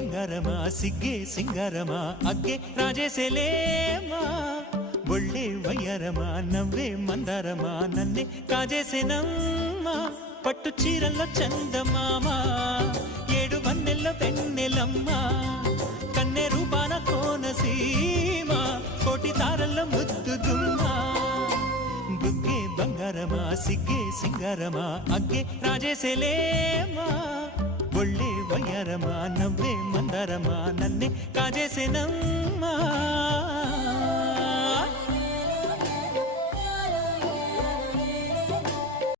ಬಂಗಾರಮ ಸಿಗ್ಗೆ ಸಿಂಗಾರಮ ಅಗ್ಗೆ ರಾಜೇಸೆಲೇಮಾ ಒಳ್ಳೆ ವಯ್ಯಾರಮ ನವ್ವే మందారమ నన్నే కాజేసెనమ్మా పట్టు చీరల్లో చందమామ ఏడు వన్నెల్ల వెన్నెలమ్మ కన్నె రూపాన కోనసీమ కోటి తారల్లో ముద్దుగుమ్మ బుగ్గే ಬಂಗಾರಮ సిಗ್ಗೆ సింగారమ అಗ್ಗೆ రాజేసెలేమా ఒళ్ళే వయ్యారమ నవ్వే మందారమ నన్నే కాజేసెనమ్మా